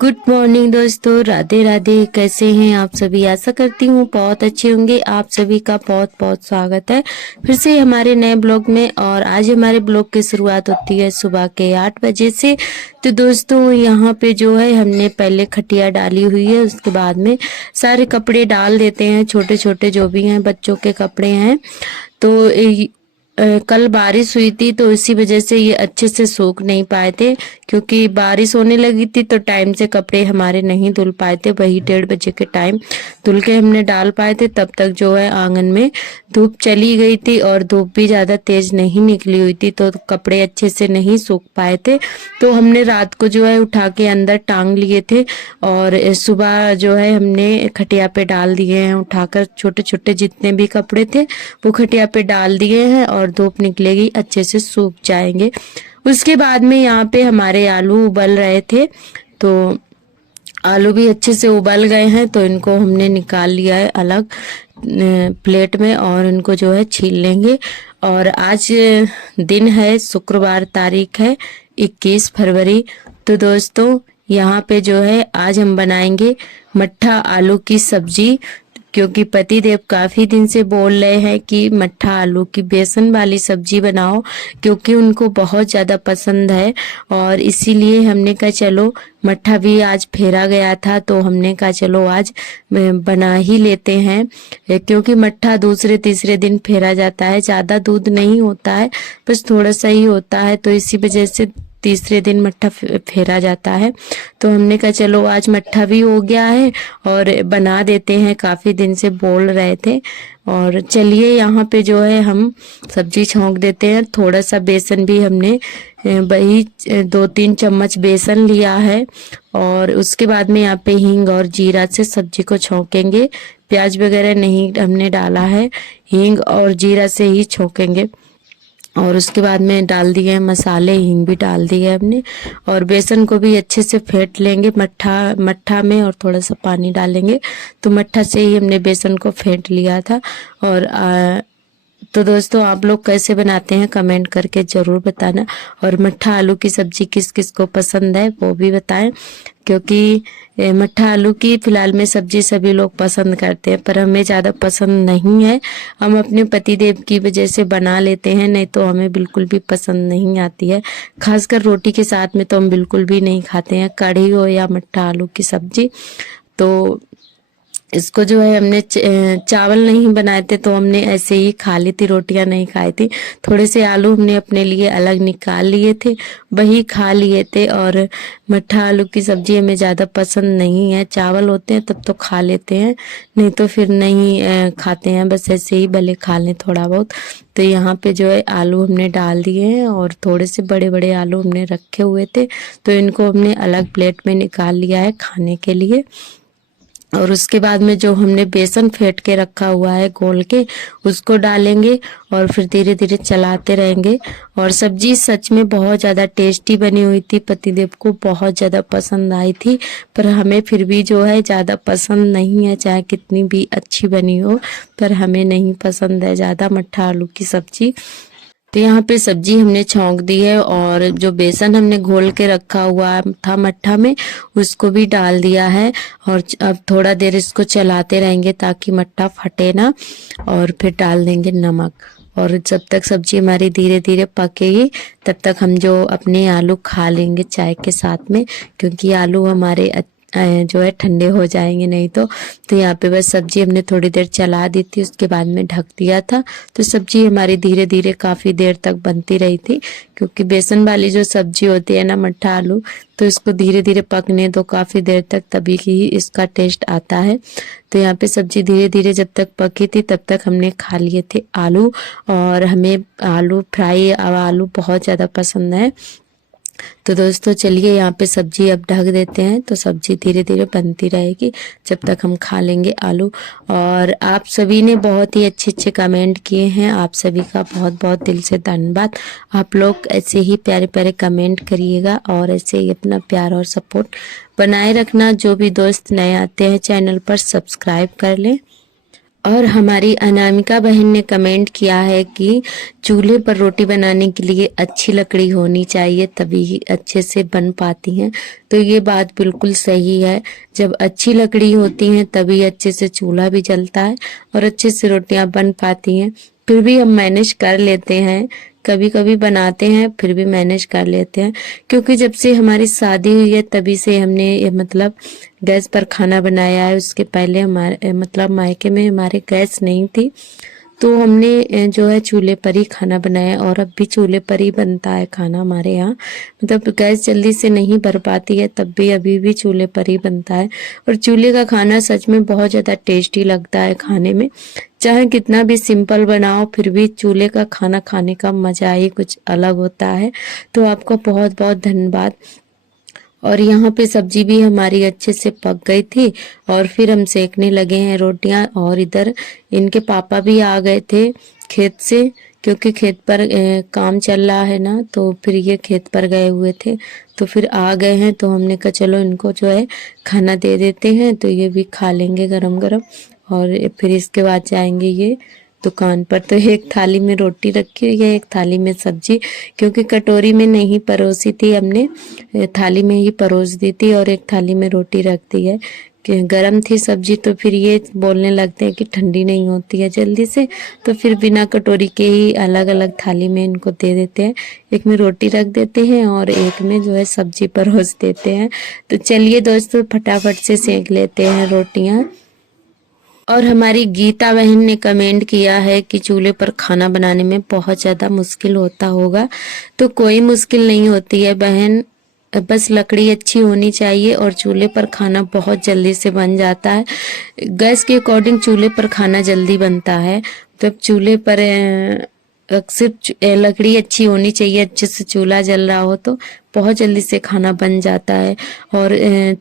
Good morning दोस्तों, राधे राधे। कैसे हैं आप सभी? आशा करती हूँ बहुत अच्छे होंगे। आप सभी का बहुत बहुत स्वागत है फिर से हमारे नए ब्लॉग में। और आज हमारे ब्लॉग की शुरुआत होती है सुबह के 8 बजे से। तो दोस्तों यहाँ पे जो है हमने पहले खटिया डाली हुई है, उसके बाद में सारे कपड़े डाल देते हैं, छोटे छोटे जो भी हैं बच्चों के कपड़े हैं। तो कल बारिश हुई थी तो इसी वजह से ये अच्छे से सूख नहीं पाए थे, क्योंकि बारिश होने लगी थी तो टाइम से कपड़े हमारे नहीं धुल पाए थे। वही 1:30 बजे के टाइम धुल के हमने डाल पाए थे। तब तक जो है आंगन में धूप चली गई थी और धूप भी ज्यादा तेज नहीं निकली हुई थी, तो कपड़े अच्छे से नहीं सूख पाए थे। तो हमने रात को जो है उठा के अंदर टांग लिए थे और सुबह जो है हमने खटिया पे डाल दिए हैं। उठाकर छोटे छोटे जितने भी कपड़े थे वो खटिया पे डाल दिए हैं और धूप निकलेगी अच्छे से सूख जाएंगे। उसके बाद में यहाँ पे हमारे आलू उबल रहे थे, तो आलू भी अच्छे से उबल गए हैं, तो इनको हमने निकाल लिया है अलग प्लेट में और इनको जो है छील लेंगे। और आज दिन है शुक्रवार, तारीख है 21 फरवरी। तो दोस्तों यहाँ पे जो है आज हम बनाएंगे मट्ठा आलू की सब्जी, क्योंकि पति देव काफी दिन से बोल रहे हैं कि मट्ठा आलू की बेसन वाली सब्जी बनाओ, क्योंकि उनको बहुत ज्यादा पसंद है। और इसीलिए हमने कहा चलो, मट्ठा भी आज फेरा गया था तो हमने कहा चलो आज बना ही लेते हैं, क्योंकि मट्ठा दूसरे तीसरे दिन फेरा जाता है, ज्यादा दूध नहीं होता है, बस थोड़ा सा ही होता है, तो इसी वजह से तीसरे दिन मट्ठा फेरा जाता है। तो हमने कहा चलो आज मट्ठा भी हो गया है और बना देते हैं, काफी दिन से बोल रहे थे। और चलिए यहाँ पे जो है हम सब्जी छौंक देते हैं। थोड़ा सा बेसन भी हमने वही 2-3 चम्मच बेसन लिया है और उसके बाद में यहाँ पे हींग और जीरा से सब्जी को छौंकेंगे। प्याज वगैरह नहीं हमने डाला है, हींग और जीरा से ही छौंकेंगे। और उसके बाद में डाल दिए मसाले, हींग भी डाल दिए हमने और बेसन को भी अच्छे से फेंट लेंगे मट्ठा में, और थोड़ा सा पानी डालेंगे। तो मट्ठा से ही हमने बेसन को फेंट लिया था। और तो दोस्तों आप लोग कैसे बनाते हैं कमेंट करके जरूर बताना, और मट्ठा आलू की सब्जी किस किस को पसंद है वो भी बताएं, क्योंकि मट्ठा आलू की फिलहाल में सब्जी सभी लोग पसंद करते हैं, पर हमें ज्यादा पसंद नहीं है। हम अपने पति देव की वजह से बना लेते हैं, नहीं तो हमें बिल्कुल भी पसंद नहीं आती है। खासकर रोटी के साथ में तो हम बिल्कुल भी नहीं खाते हैं, कढ़ी हो या मट्ठा आलू की सब्जी। तो इसको जो है हमने चावल नहीं बनाए थे, तो हमने ऐसे ही खा ली थी, रोटियां नहीं खाई थी। थोड़े से आलू हमने अपने लिए अलग निकाल लिए थे, वही खा लिए थे। और मट्ठा आलू की सब्जी हमें ज्यादा पसंद नहीं है। चावल होते हैं तब तो खा लेते हैं, नहीं तो फिर नहीं खाते हैं, बस ऐसे ही भले खा लें थोड़ा बहुत। तो यहाँ पे जो है आलू हमने डाल दिए हैं और थोड़े से बड़े बड़े आलू हमने रखे हुए थे, तो इनको हमने अलग प्लेट में निकाल लिया है खाने के लिए। और उसके बाद में जो हमने बेसन फेंट के रखा हुआ है घोल के, उसको डालेंगे और फिर धीरे धीरे चलाते रहेंगे। और सब्जी सच में बहुत ज्यादा टेस्टी बनी हुई थी, पतिदेव को बहुत ज्यादा पसंद आई थी, पर हमें फिर भी जो है ज्यादा पसंद नहीं है, चाहे कितनी भी अच्छी बनी हो, पर हमें नहीं पसंद है ज्यादा मट्ठा आलू की सब्जी। तो यहाँ पे सब्जी हमने छौंक दी है और जो बेसन हमने घोल के रखा हुआ था मट्ठा में, उसको भी डाल दिया है। और अब थोड़ा देर इसको चलाते रहेंगे ताकि मट्ठा फटे ना, और फिर डाल देंगे नमक। और जब तक सब्जी हमारी धीरे धीरे पकेगी तब तक हम जो अपने आलू खा लेंगे चाय के साथ में, क्योंकि आलू हमारे जो है ठंडे हो जाएंगे नहीं तो यहाँ पे बस सब्जी हमने थोड़ी देर चला दी थी, उसके बाद में ढक दिया था। तो सब्जी हमारी धीरे धीरे काफी देर तक बनती रही थी, क्योंकि बेसन वाली जो सब्जी होती है ना मट्ठा आलू, तो इसको धीरे धीरे पकने दो काफी देर तक, तभी ही इसका टेस्ट आता है। तो यहाँ पे सब्जी धीरे धीरे जब तक पकी थी तब तक हमने खा लिए थे आलू। और हमें आलू फ्राई आलू बहुत ज्यादा पसंद है। तो दोस्तों चलिए यहाँ पे सब्जी अब ढक देते हैं, तो सब्जी धीरे धीरे बनती रहेगी जब तक हम खा लेंगे आलू। और आप सभी ने बहुत ही अच्छे अच्छे कमेंट किए हैं, आप सभी का बहुत बहुत दिल से धन्यवाद। आप लोग ऐसे ही प्यारे प्यारे कमेंट करिएगा और ऐसे ही अपना प्यार और सपोर्ट बनाए रखना। जो भी दोस्त नए आते हैं चैनल पर सब्सक्राइब कर लें और हमारी अनामिका बहन ने कमेंट किया है कि चूल्हे पर रोटी बनाने के लिए अच्छी लकड़ी होनी चाहिए, तभी ही अच्छे से बन पाती हैं। तो ये बात बिल्कुल सही है। जब अच्छी लकड़ी होती है तभी अच्छे से चूल्हा भी जलता है और अच्छे से रोटियां बन पाती हैं। फिर भी हम मैनेज कर लेते हैं, कभी कभी बनाते हैं फिर भी मैनेज कर लेते हैं, क्योंकि जब से हमारी शादी हुई है तभी से हमने मतलब गैस पर खाना बनाया है। उसके पहले हमारे मतलब मायके में हमारे गैस नहीं थी, तो हमने जो है चूल्हे पर ही खाना बनाया और अब भी चूल्हे पर ही बनता है खाना हमारे यहाँ। मतलब गैस जल्दी से नहीं भर पाती है तब भी अभी भी चूल्हे पर ही बनता है। और चूल्हे का खाना सच में बहुत ज़्यादा टेस्टी लगता है खाने में। चाहे कितना भी सिंपल बनाओ फिर भी चूल्हे का खाना खाने का मज़ा ही कुछ अलग होता है। तो आपका बहुत बहुत धन्यवाद। और यहाँ पे सब्जी भी हमारी अच्छे से पक गई थी और फिर हम सेकने लगे हैं रोटियां। और इधर इनके पापा भी आ गए थे खेत से, क्योंकि खेत पर काम चल रहा है ना, तो फिर ये खेत पर गए हुए थे तो फिर आ गए हैं। तो हमने कहा चलो इनको जो है खाना दे देते हैं, तो ये भी खा लेंगे गरम गरम और फिर इसके बाद जाएंगे ये दुकान पर। तो एक थाली में रोटी रखी हुई है, एक थाली में सब्जी, क्योंकि कटोरी में नहीं परोसी थी हमने, थाली में ही परोस दी थी और एक थाली में रोटी रख दी है कि गरम थी सब्जी। तो फिर ये बोलने लगते हैं कि ठंडी नहीं होती है जल्दी से, तो फिर बिना कटोरी के ही अलग अलग थाली में इनको दे देते हैं। एक में रोटी रख देते हैं और एक में जो है सब्जी परोस देते हैं। तो चलिए दोस्तों फटाफट से सेक लेते हैं रोटियां। और हमारी गीता बहन ने कमेंट किया है कि चूल्हे पर खाना बनाने में बहुत ज़्यादा मुश्किल होता होगा। तो कोई मुश्किल नहीं होती है बहन, बस लकड़ी अच्छी होनी चाहिए और चूल्हे पर खाना बहुत जल्दी से बन जाता है। गैस के अकॉर्डिंग चूल्हे पर खाना जल्दी बनता है। जब चूल्हे पर सिर्फ लकड़ी अच्छी होनी चाहिए, अच्छे से चूल्हा जल रहा हो तो बहुत जल्दी से खाना बन जाता है। और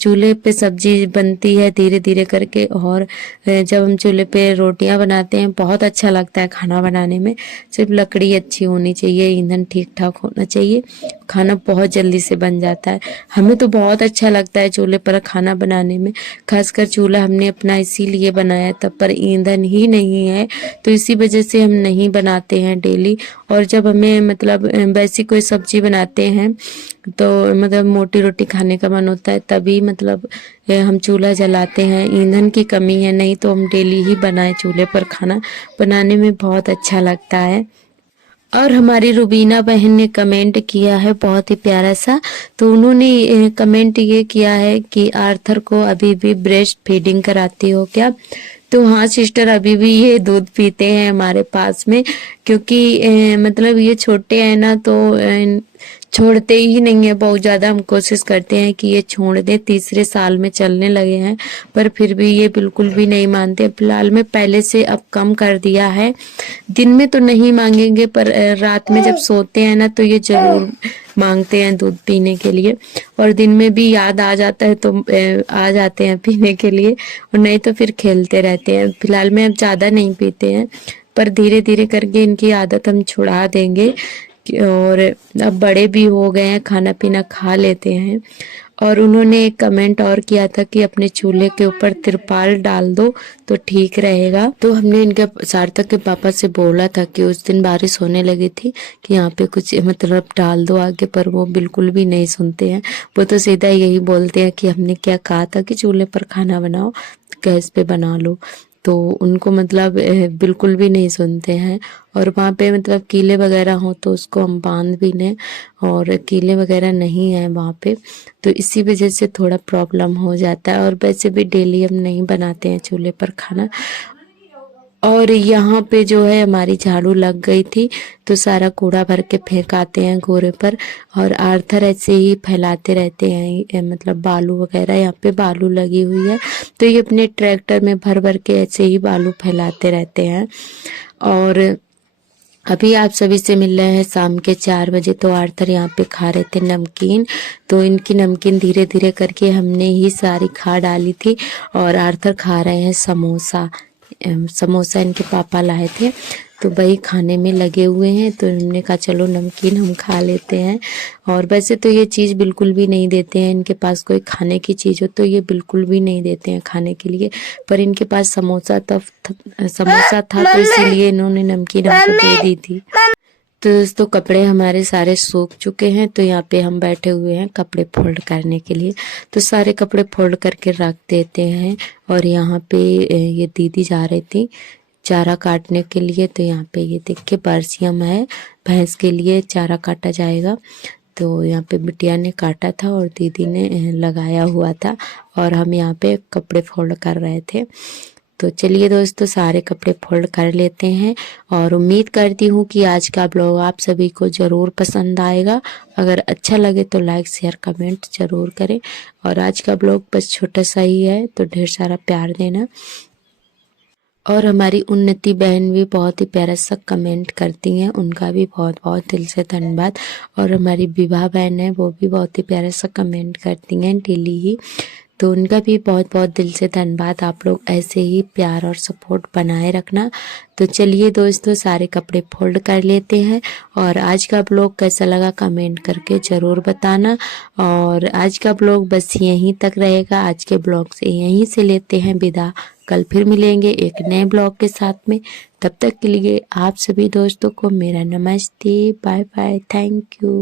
चूल्हे पे सब्जी बनती है धीरे धीरे करके, और जब हम चूल्हे पे रोटियां बनाते हैं बहुत अच्छा लगता है खाना बनाने में। सिर्फ लकड़ी अच्छी होनी चाहिए, ईंधन ठीक ठाक होना चाहिए, खाना बहुत जल्दी से बन जाता है। हमें तो बहुत अच्छा लगता है चूल्हे पर खाना बनाने में। खासकर चूल्हा हमने अपना इसीलिए बनाया तब पर ईंधन ही नहीं है, तो इसी वजह से हम नहीं बनाते हैं डेली। और जब हमें मतलब वैसी कोई सब्जी बनाते हैं तो मतलब मोटी रोटी खाने का मन होता है तभी मतलब हम चूल्हा जलाते हैं। ईंधन की कमी है, नहीं तो हम डेली ही बनाए चूल्हे पर खाना बनाने में बहुत अच्छा लगता है। और हमारी रुबीना बहन ने कमेंट किया है बहुत ही प्यारा सा। तो उन्होंने कमेंट ये किया है कि आर्थर को अभी भी ब्रेस्ट फीडिंग कराती हो क्या? तो हाँ सिस्टर, अभी भी ये दूध पीते हैं हमारे पास में, क्योंकि मतलब ये छोटे हैं ना, तो छोड़ते ही नहीं है। बहुत ज़्यादा हम कोशिश करते हैं कि ये छोड़ दें, तीसरे साल में चलने लगे हैं पर फिर भी ये बिल्कुल भी नहीं मानते। फिलहाल में पहले से अब कम कर दिया है। दिन में तो नहीं मांगेंगे पर रात में जब सोते हैं ना तो ये जरूर मांगते हैं दूध पीने के लिए, और दिन में भी याद आ जाता है तो आ जाते हैं पीने के लिए, और नहीं तो फिर खेलते रहते हैं। फिलहाल में अब ज़्यादा नहीं पीते हैं पर धीरे धीरे करके इनकी आदत हम छुड़ा देंगे। और अब बड़े भी हो गए हैं, खाना पीना खा लेते हैं। और उन्होंने एक कमेंट और किया था कि अपने चूल्हे के ऊपर तिरपाल डाल दो तो ठीक रहेगा। तो हमने इनके सार्थक के पापा से बोला था कि उस दिन बारिश होने लगी थी कि यहाँ पे कुछ मतलब डाल दो आगे, पर वो बिल्कुल भी नहीं सुनते हैं। वो तो सीधा यही बोलते हैं कि हमने क्या कहा था कि चूल्हे पर खाना बनाओ, गैस पे बना लो। तो उनको मतलब बिल्कुल भी नहीं सुनते हैं। और वहाँ पे मतलब कीले वगैरह हो तो उसको हम बांध भी लें, और कीले वगैरह नहीं है वहाँ पे, तो इसी वजह से थोड़ा प्रॉब्लम हो जाता है। और वैसे भी डेली हम नहीं बनाते हैं चूल्हे पर खाना। और यहाँ पे जो है हमारी झाड़ू लग गई थी तो सारा कूड़ा भर के फेंक आते हैं घोरे पर, और आर्थर ऐसे ही फैलाते रहते हैं मतलब बालू वगैरह। यहाँ पे बालू लगी हुई है तो ये अपने ट्रैक्टर में भर भर के ऐसे ही बालू फैलाते रहते हैं। और अभी आप सभी से मिल रहे हैं शाम के 4 बजे। तो आर्थर यहाँ पे खा रहे थे नमकीन, तो इनकी नमकीन धीरे धीरे करके हमने ही सारी खा डाली थी। और आर्थर खा रहे हैं समोसा। समोसा इनके पापा लाए थे तो वही खाने में लगे हुए हैं। तो हमने कहा चलो नमकीन हम खा लेते हैं। और वैसे तो ये चीज़ बिल्कुल भी नहीं देते हैं, इनके पास कोई खाने की चीज़ हो तो ये बिल्कुल भी नहीं देते हैं खाने के लिए, पर इनके पास समोसा था तो इसीलिए इन्होंने नमकीन हमको दे दी थी। तो दोस्तों कपड़े हमारे सारे सूख चुके हैं, तो यहाँ पे हम बैठे हुए हैं कपड़े फोल्ड करने के लिए। तो सारे कपड़े फोल्ड करके रख देते हैं। और यहाँ पे ये दीदी जा रही थी चारा काटने के लिए। तो यहाँ पे ये देखिए बरसियम है, भैंस के लिए चारा काटा जाएगा। तो यहाँ पे बिटिया ने काटा था और दीदी ने लगाया हुआ था, और हम यहाँ पे कपड़े फोल्ड कर रहे थे। तो चलिए दोस्तों सारे कपड़े फोल्ड कर लेते हैं, और उम्मीद करती हूँ कि आज का ब्लॉग आप सभी को ज़रूर पसंद आएगा। अगर अच्छा लगे तो लाइक शेयर कमेंट ज़रूर करें। और आज का ब्लॉग बस छोटा सा ही है, तो ढेर सारा प्यार देना। और हमारी उन्नति बहन भी बहुत ही प्यारा सा कमेंट करती हैं, उनका भी बहुत बहुत दिल से धन्यवाद। और हमारी विवाह बहन है, वो भी बहुत ही प्यारा सा कमेंट करती हैं डेली ही, तो उनका भी बहुत बहुत दिल से धन्यवाद। आप लोग ऐसे ही प्यार और सपोर्ट बनाए रखना। तो चलिए दोस्तों सारे कपड़े फोल्ड कर लेते हैं। और आज का ब्लॉग कैसा लगा कमेंट करके ज़रूर बताना। और आज का ब्लॉग बस यहीं तक रहेगा। आज के ब्लॉग से यहीं से लेते हैं विदा। कल फिर मिलेंगे एक नए ब्लॉग के साथ में। तब तक के लिए आप सभी दोस्तों को मेरा नमस्ते, बाय बाय, थैंक यू।